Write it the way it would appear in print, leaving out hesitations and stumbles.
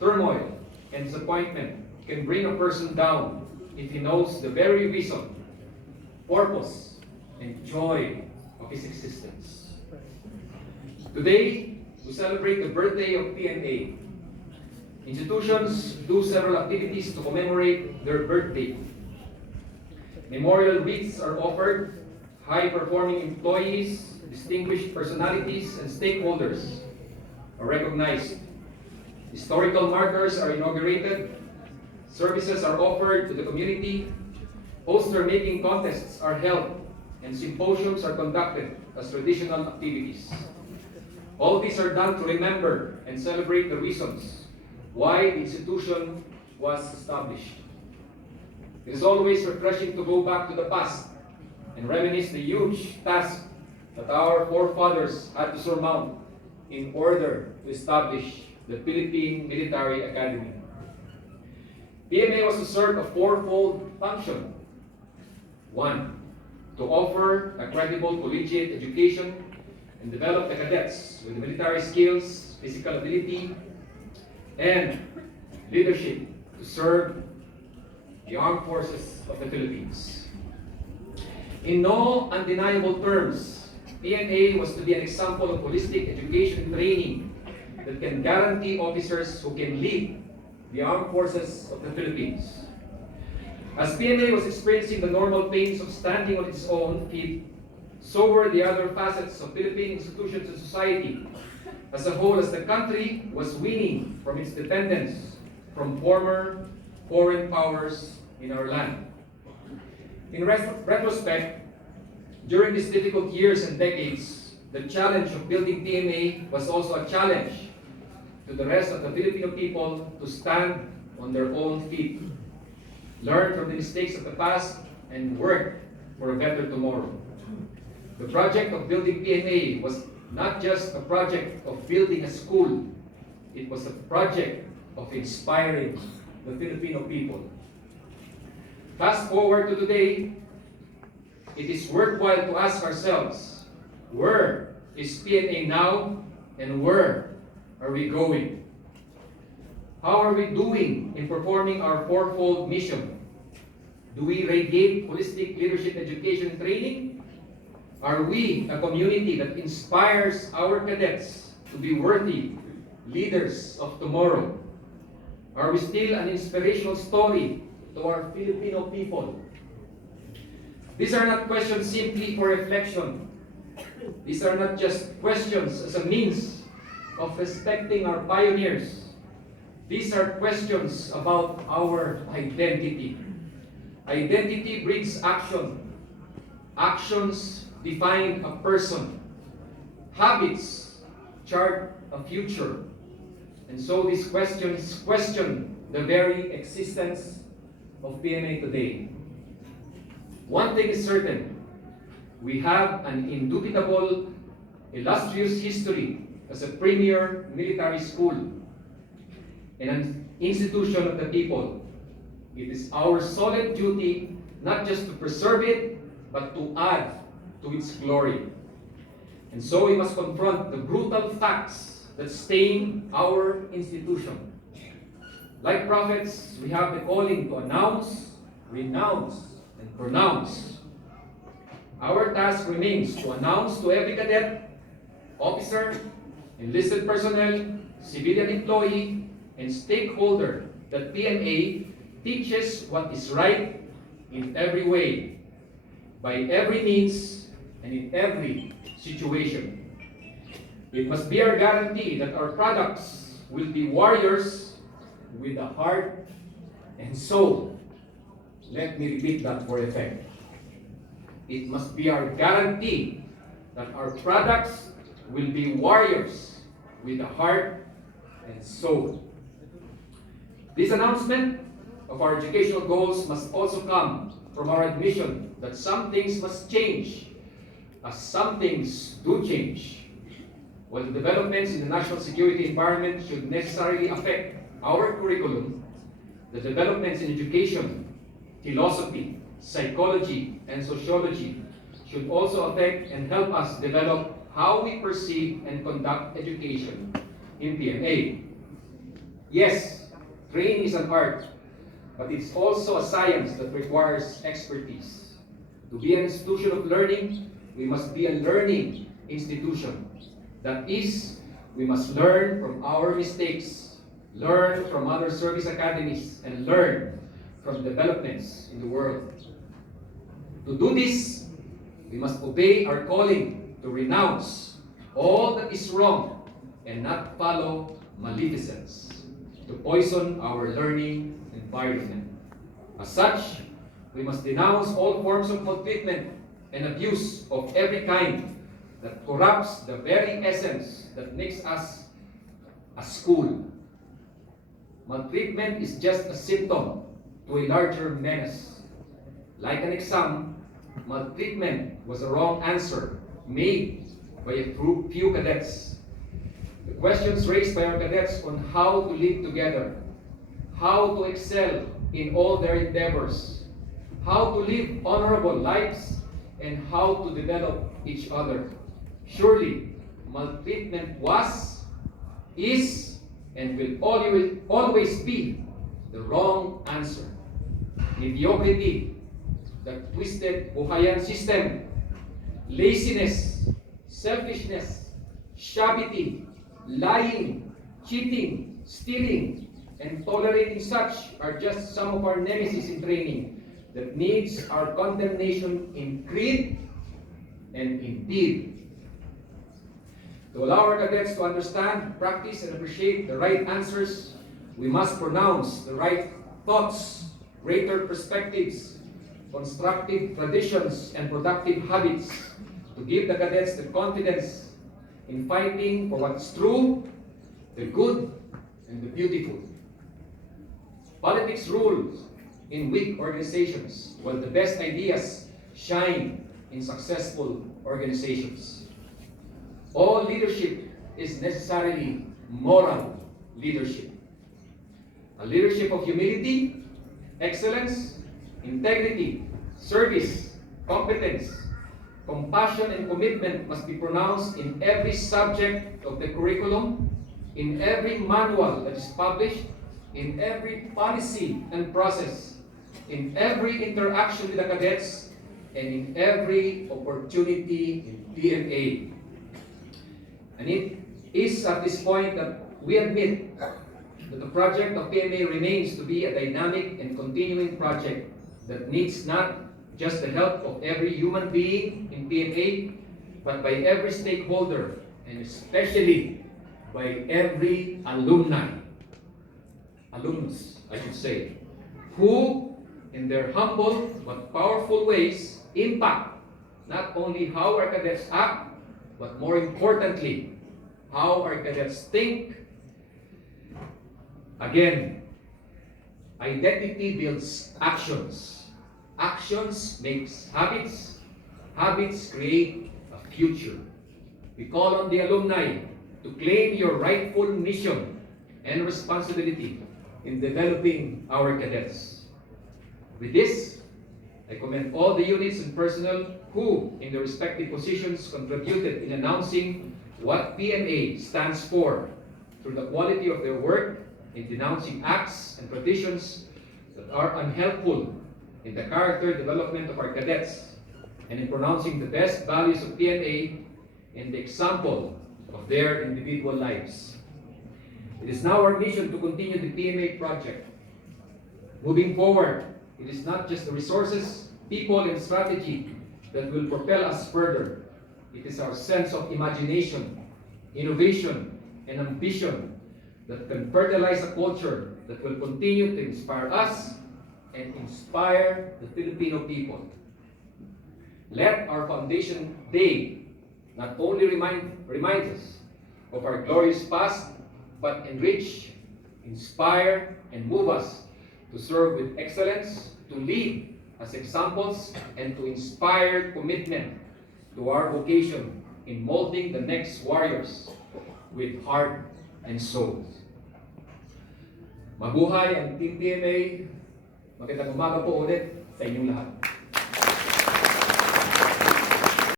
turmoil, and disappointment can bring a person down if he knows the very reason, purpose, and joy of his existence. Today, we celebrate the birthday of PMA. Institutions do several activities to commemorate their birthday. Memorial wreaths are offered, high-performing employees, distinguished personalities, and stakeholders are recognized. Historical markers are inaugurated, services are offered to the community, poster-making contests are held, and symposiums are conducted as traditional activities. All these are done to remember and celebrate the reasons why the institution was established. It is always refreshing to go back to the past and reminisce the huge task that our forefathers had to surmount in order to establish the Philippine Military Academy. PMA was to serve a fourfold function. 1. To offer a credible collegiate education and develop the cadets with military skills, physical ability, and leadership to serve the armed forces of the Philippines. In no undeniable terms, PMA was to be an example of holistic education and training that can guarantee officers who can lead the armed forces of the Philippines. As PMA was experiencing the normal pains of standing on its own feet, so were the other facets of Philippine institutions and society as a whole, as the country was weaning from its dependence from former foreign powers in our land. In retrospect, during these difficult years and decades, the challenge of building PMA was also a challenge to the rest of the Filipino people to stand on their own feet, learn from the mistakes of the past, and work for a better tomorrow. The project of building PMA was not just a project of building a school, it was a project of inspiring the Filipino people. Fast forward to today, it is worthwhile to ask ourselves, where is PMA now and where are we going? How are we doing in performing our fourfold mission? Do we radiate holistic leadership education and training? Are we a community that inspires our cadets to be worthy leaders of tomorrow? Are we still an inspirational story to our Filipino people? These are not questions simply for reflection. These are not just questions as a means of respecting our pioneers. These are questions about our identity. Identity breeds action. Actions define a person. Habits chart a future. And so these questions question the very existence of PMA today. One thing is certain, we have an indubitable, illustrious history as a premier military school and an institution of the people. It is our solid duty not just to preserve it, but to add to its glory. And so we must confront the brutal facts that stain our institution. Like prophets, we have the calling to announce, renounce, and pronounce. Our task remains to announce to every cadet, officer, enlisted personnel, civilian employee, and stakeholder that PMA teaches what is right in every way, by every means, and in every situation. It must be our guarantee that our products will be warriors with a heart and soul. Let me repeat that for effect. It must be our guarantee that our products will be warriors with a heart and soul. This announcement of our educational goals must also come from our admission that some things must change, as some things do change. While the developments in the national security environment should necessarily affect our curriculum, the developments in education, philosophy, psychology, and sociology should also affect and help us develop how we perceive and conduct education in PMA. Yes, training is an art, but it's also a science that requires expertise. To be an institution of learning, we must be a learning institution. That is, we must learn from our mistakes, learn from other service academies, and learn from developments in the world. To do this, we must obey our calling to renounce all that is wrong and not follow maleficence, to poison our learning environment. As such, we must denounce all forms of maltreatment and abuse of every kind that corrupts the very essence that makes us a school. Maltreatment is just a symptom to a larger menace. Like an exam, maltreatment was a wrong answer made by a few cadets. The questions raised by our cadets on how to live together, how to excel in all their endeavors, how to live honorable lives, and how to develop each other. Surely, maltreatment was, is, and will always be the wrong answer. Mediocrity, the twisted buhayan system, laziness, selfishness, shabby, lying, cheating, stealing, and tolerating such are just some of our nemesis in training that needs our condemnation in creed and in deed. To allow our cadets to understand, practice, and appreciate the right answers, we must pronounce the right thoughts, greater perspectives, constructive traditions, and productive habits to give the cadets the confidence in fighting for what's true, the good, and the beautiful. Politics rules in weak organizations, while the best ideas shine in successful organizations. All leadership is necessarily moral leadership. A leadership of humility, excellence, integrity, service, competence, compassion, and commitment must be pronounced in every subject of the curriculum, in every manual that is published, in every policy and process, in every interaction with the cadets, and in every opportunity in PMA. And it is at this point that we admit that the project of PMA remains to be a dynamic and continuing project that needs not just the help of every human being in PMA, but by every stakeholder, and especially by every alumnus, I should say, who, in their humble but powerful ways, impact not only how our cadets act, but more importantly, how our cadets think. Again, identity builds actions. Actions makes habits. Habits create a future. We call on the alumni to claim your rightful mission and responsibility in developing our cadets. With this, I commend all the units and personnel who, in their respective positions, contributed in announcing what PMA stands for through the quality of their work in denouncing acts and traditions that are unhelpful in the character development of our cadets, and in pronouncing the best values of PMA and the example of their individual lives. It is now our mission to continue the PMA project. Moving forward, it is not just the resources, people, and strategy that will propel us further. It is our sense of imagination, innovation, and ambition that can fertilize a culture that will continue to inspire us and inspire the Filipino people. Let our Foundation Day not only remind us of our glorious past, but enrich, inspire, and move us to serve with excellence, to lead as examples, and to inspire commitment to our vocation in molding the next warriors with heart and soul. Mabuhay ang Team PMA. Magandang umaga po ulit sa inyong lahat.